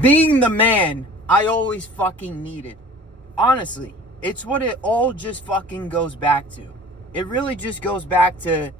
being the man I always fucking needed. Honestly, it's what it all just fucking goes back to. It really just goes back to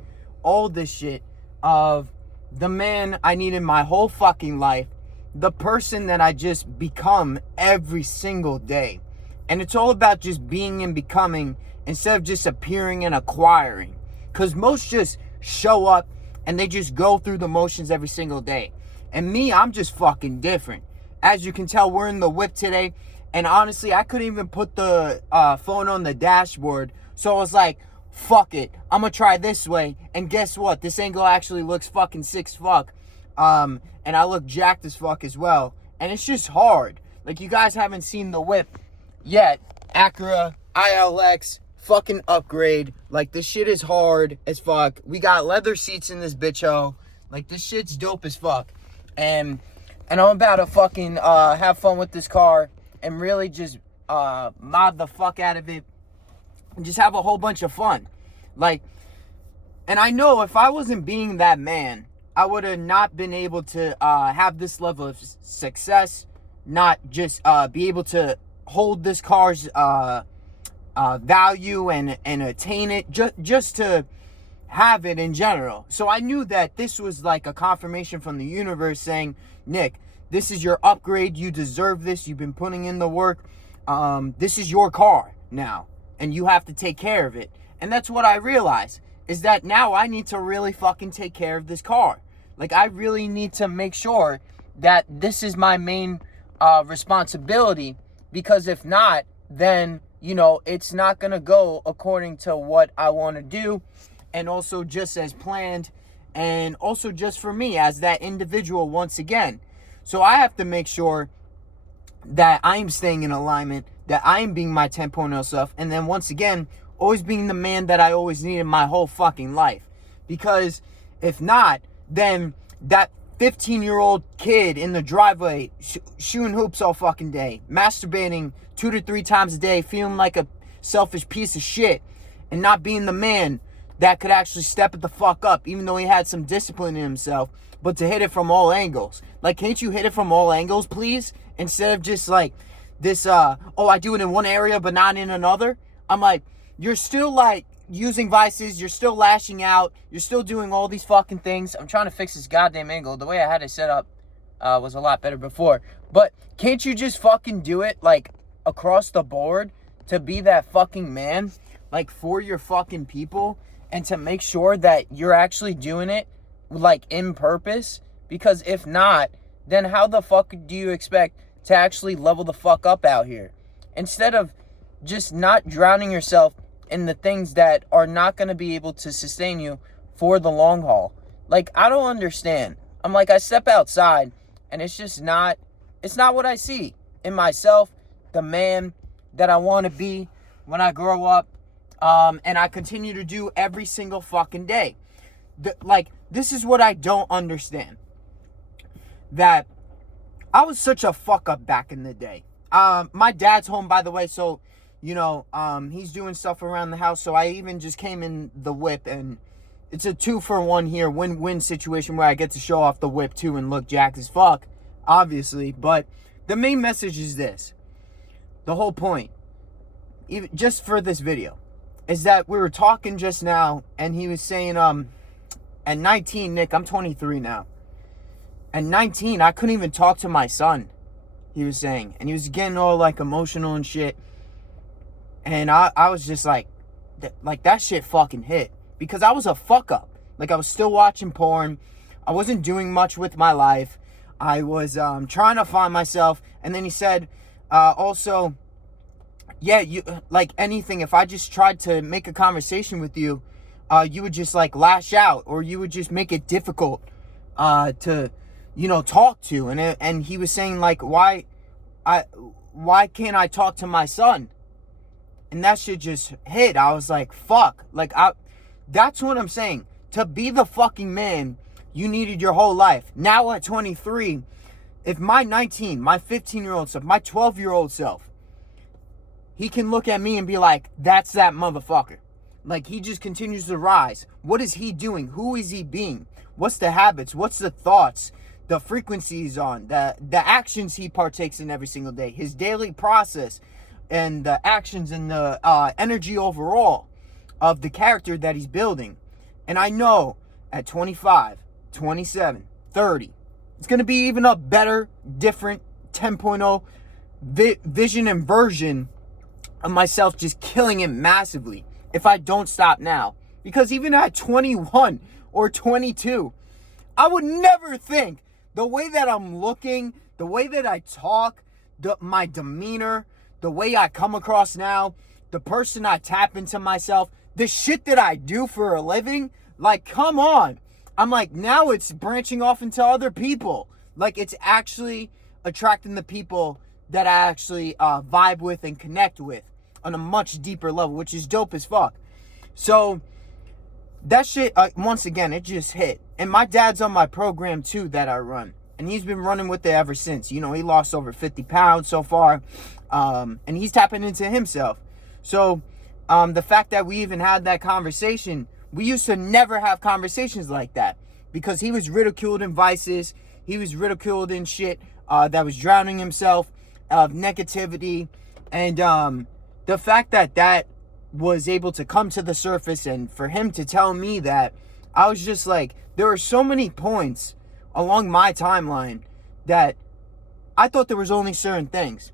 all this shit of the man I needed my whole fucking life, the person that I just become every single day. And it's all about just being and becoming instead of just appearing and acquiring. Because most just show up and they just go through the motions every single day. And me, I'm just fucking different. As you can tell, we're in the whip today. And honestly, I couldn't even put the phone on the dashboard. So I was like, fuck it. I'm going to try this way. And guess what? This angle actually looks fucking sick as fuck. And I look jacked as fuck as well. And it's just hard. Like, you guys haven't seen the whip yet. Acura ILX fucking upgrade. Like, this shit is hard as fuck. We got leather seats in this bitch, ho. Like, this shit's dope as fuck. And I'm about to fucking have fun with this car and really just mod the fuck out of it and just have a whole bunch of fun. Like, and I know if I wasn't being that man, I would have not been able to have this level of success, not just be able to hold this car's value and attain it, just to have it in general. So I knew that this was like a confirmation from the universe saying, Nick, this is your upgrade. You deserve this. You've been putting in the work. This is your car now, and you have to take care of it. And that's what I realized, is that now I need to really fucking take care of this car. Like, I really need to make sure that this is my main responsibility, because if not, then, you know, it's not going to go according to what I want to do, and also just as planned, and also just for me as that individual once again. So I have to make sure that I'm staying in alignment, that I am being my 10.0 self, and then once again, always being the man that I always needed my whole fucking life. Because if not, then that 15-year-old kid in the driveway shooting hoops all fucking day, masturbating 2 to 3 times a day, feeling like a selfish piece of shit, and not being the man that could actually step it the fuck up, even though he had some discipline in himself, but to hit it from all angles. Like, can't you hit it from all angles, please? Instead of just like this, oh, I do it in one area, but not in another. I'm like, you're still like using vices, you're still lashing out, you're still doing all these fucking things. I'm trying to fix this goddamn angle. The way I had it set up was a lot better before. But can't you just fucking do it, like, across the board to be that fucking man, like, for your fucking people, and to make sure that you're actually doing it, like, in purpose? Because if not, then how the fuck do you expect to actually level the fuck up out here? Instead of just not drowning yourself in the things that are not going to be able to sustain you for the long haul. Like, I don't understand. I'm like, I step outside and it's just not, it's not what I see in myself, the man that I want to be when I grow up, and I continue to do every single fucking day. Like, this is what I don't understand. That I was such a fuck up back in the day. My dad's home, by the way, so, you know, he's doing stuff around the house, so I even just came in the whip, and it's a 2-for-1 here, win-win situation where I get to show off the whip too and look jacked as fuck, obviously. But the main message is this. The whole point, even just for this video, is that we were talking just now, and he was saying, at 19, Nick, I'm 23 now. At 19, I couldn't even talk to my son, he was saying. And he was getting all, like, emotional and shit. And I was just like, that shit fucking hit. Because I was a fuck up. Like, I was still watching porn. I wasn't doing much with my life. I was trying to find myself. And then he said, also, yeah, you, like anything, if I just tried to make a conversation with you, you would just, like, lash out. Or you would just make it difficult to, you know, talk to. And he was saying, like, why can't I talk to my son? And that shit just hit. I was like, fuck. Like, that's what I'm saying. To be the fucking man you needed your whole life. Now at 23, if my 19, my 15-year-old self, my 12-year-old self, he can look at me and be like, that's that motherfucker. Like, he just continues to rise. What is he doing? Who is he being? What's the habits? What's the thoughts the frequency he's on, the actions he partakes in every single day, his daily process, and the actions and the energy overall of the character that he's building. And I know at 25, 27, 30, it's going to be even a better, different 10.0 vision and version of myself, just killing it massively if I don't stop now. Because even at 21 or 22, I would never think the way that I'm looking, the way that I talk, my demeanor, the way I come across now, the person I tap into myself, the shit that I do for a living, like, come on. I'm like, now it's branching off into other people. Like, it's actually attracting the people that I actually vibe with and connect with on a much deeper level, which is dope as fuck. So that shit, once again, it just hit. And my dad's on my program too that I run, and he's been running with it ever since. You know, he lost over 50 pounds so far, and he's tapping into himself. So the fact that we even had that conversation, we used to never have conversations like that, because he was ridiculed in vices, he was ridiculed in shit that was drowning himself of negativity. And the fact that that was able to come to the surface, and for him to tell me that, I was just like, there are so many points along my timeline that I thought there was only certain things,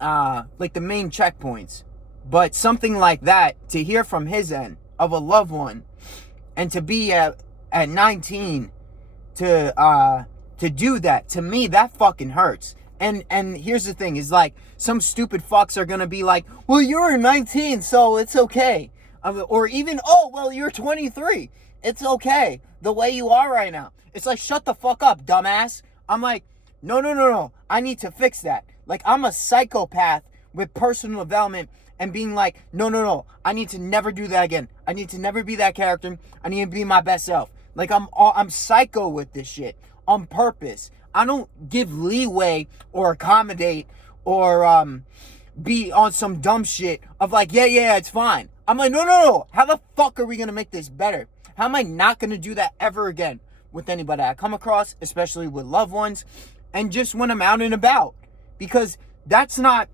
like the main checkpoints. But something like that, to hear from his end of a loved one, and to be at 19 to do that, to me, that fucking hurts. And here's the thing, is like, some stupid fucks are gonna be like, well, you're 19, so it's okay. Or even, oh, well, you're 23. It's okay the way you are right now. It's like, shut the fuck up, dumbass. I'm like, no. I need to fix that. Like, I'm a psychopath with personal development and being like, no. I need to never do that again. I need to never be that character. I need to be my best self. Like, I'm psycho with this shit on purpose. I don't give leeway or accommodate or be on some dumb shit of like, yeah, it's fine. I'm like, no. How the fuck are we going to make this better? How am I not going to do that ever again with anybody I come across, especially with loved ones, and just when I'm out and about? Because that's not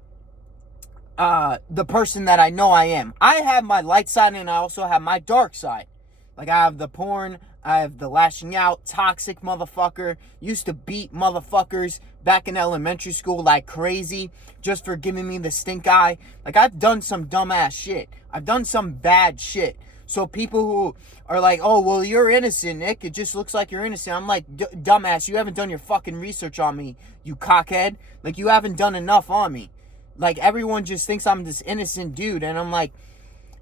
the person that I know I am. I have my light side, and I also have my dark side. Like, I have the porn, I have the lashing out, toxic motherfucker, used to beat motherfuckers back in elementary school like crazy just for giving me the stink eye. Like, I've done some dumbass shit. I've done some bad shit. So people who are like, oh, well, you're innocent, Nick. It just looks like you're innocent. I'm like, dumbass, you haven't done your fucking research on me, you cockhead. Like, you haven't done enough on me. Like, everyone just thinks I'm this innocent dude. And I'm like,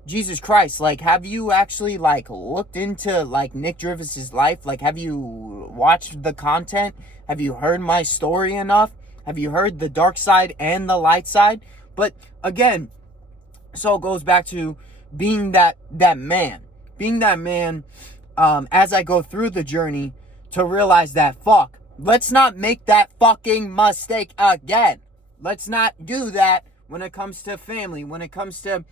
Jesus Christ, like, have you actually, like, looked into, like, Nick Drivas' life? Like, have you watched the content? Have you heard my story enough? Have you heard the dark side and the light side? But, again, so it goes back to being that man. Being that man, as I go through the journey, to realize that, fuck, let's not make that fucking mistake again. Let's not do that when it comes to family, when it comes to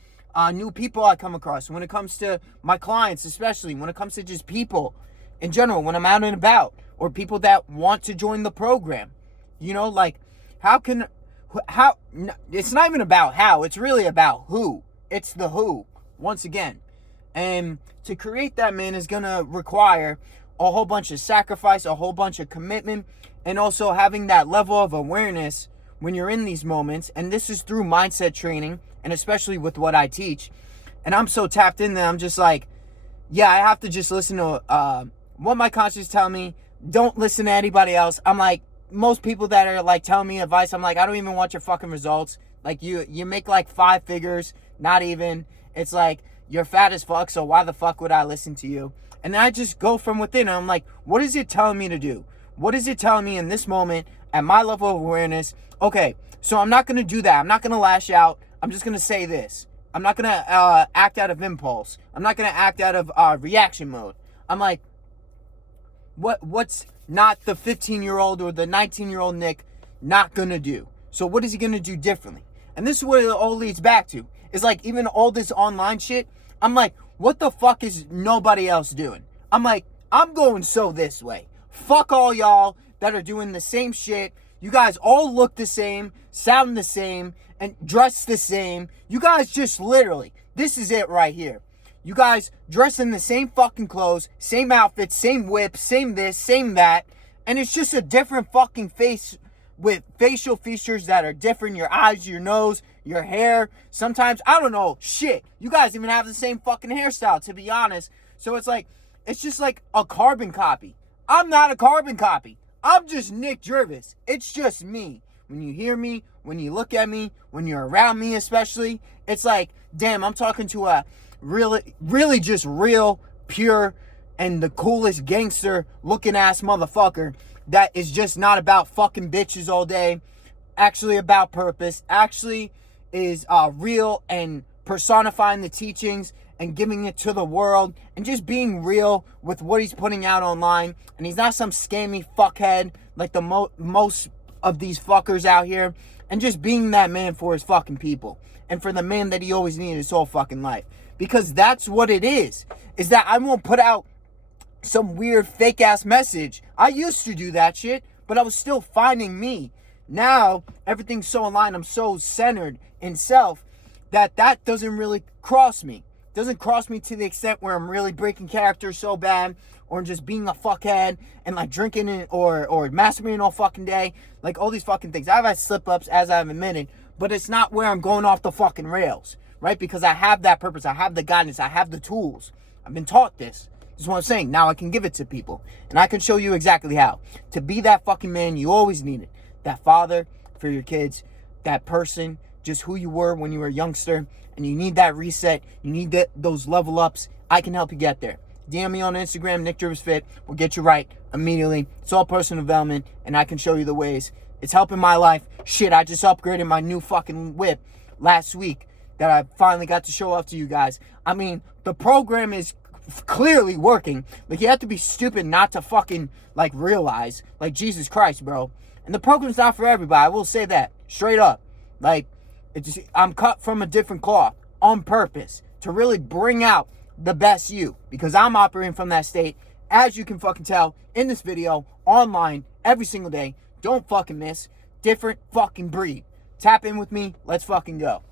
new people I come across, when it comes to my clients, especially when it comes to just people in general, when I'm out and about, or people that want to join the program. You know, like, how, it's not even about how, it's really about who. It's the who, once again. And to create that, man, is gonna require a whole bunch of sacrifice, a whole bunch of commitment, and also having that level of awareness when you're in these moments. And this is through mindset training, and especially with what I teach. And I'm so tapped in that I'm just like, yeah, I have to just listen to what my conscience tell me. Don't listen to anybody else. I'm like, most people that are like telling me advice, I'm like, I don't even want your fucking results. Like, you make like 5 figures, not even. It's like, you're fat as fuck, so why the fuck would I listen to you? And then I just go from within, and I'm like, what is it telling me to do? What is it telling me in this moment at my level of awareness? Okay, so I'm not going to do that. I'm not going to lash out. I'm just going to say this. I'm not going to act out of impulse. I'm not going to act out of reaction mode. I'm like, what's not the 15-year-old or the 19-year-old Nick not going to do? So what is he going to do differently? And this is what it all leads back to. It's like, even all this online shit, I'm like, what the fuck is nobody else doing? I'm like, I'm going so this way. Fuck all y'all that are doing the same shit. You guys all look the same, sound the same, and dress the same. You guys just literally, this is it right here. You guys dress in the same fucking clothes, same outfits, same whip, same this, same that. And it's just a different fucking face with facial features that are different. Your eyes, your nose, your hair. Sometimes, I don't know, shit. You guys even have the same fucking hairstyle, to be honest. So it's like, it's just like a carbon copy. I'm not a carbon copy. I'm just Nick Drivas. It's just me. When you hear me, when you look at me, when you're around me especially, it's like, damn, I'm talking to a really just real, pure, and the coolest gangster looking ass motherfucker that is just not about fucking bitches all day, actually about purpose, actually is real and personifying the teachings and giving it to the world and just being real with what he's putting out online. And he's not some scammy fuckhead like the most of these fuckers out here, and just being that man for his fucking people and for the man that he always needed his whole fucking life. Because that's what it is that I won't put out some weird fake ass message. I used to do that shit, but I was still finding me. Now everything's so aligned, I'm so centered in self that doesn't really cross me. Doesn't cross me to the extent where I'm really breaking character so bad, or just being a fuckhead and like drinking or masturbating all fucking day, like all these fucking things. I've had slip ups, as I've admitted, but it's not where I'm going off the fucking rails, right? Because I have that purpose, I have the guidance, I have the tools. I've been taught this. This is what I'm saying. Now I can give it to people, and I can show you exactly how to be that fucking man you always needed. That father for your kids, that person, just who you were when you were a youngster, and you need that reset. You need those level ups. I can help you get there. DM me on Instagram, Nick Drivas Fit. We'll get you right immediately. It's all personal development, and I can show you the ways. It's helping my life. Shit, I just upgraded my new fucking whip last week that I finally got to show off to you guys. I mean, the program is clearly working. Like, you have to be stupid not to fucking like realize, like, Jesus Christ, bro. And the program's not for everybody. I will say that straight up. Like, I'm cut from a different cloth on purpose to really bring out the best you, because I'm operating from that state, as you can fucking tell in this video, online every single day. Don't fucking miss. Different fucking breed. Tap in with me. Let's fucking go.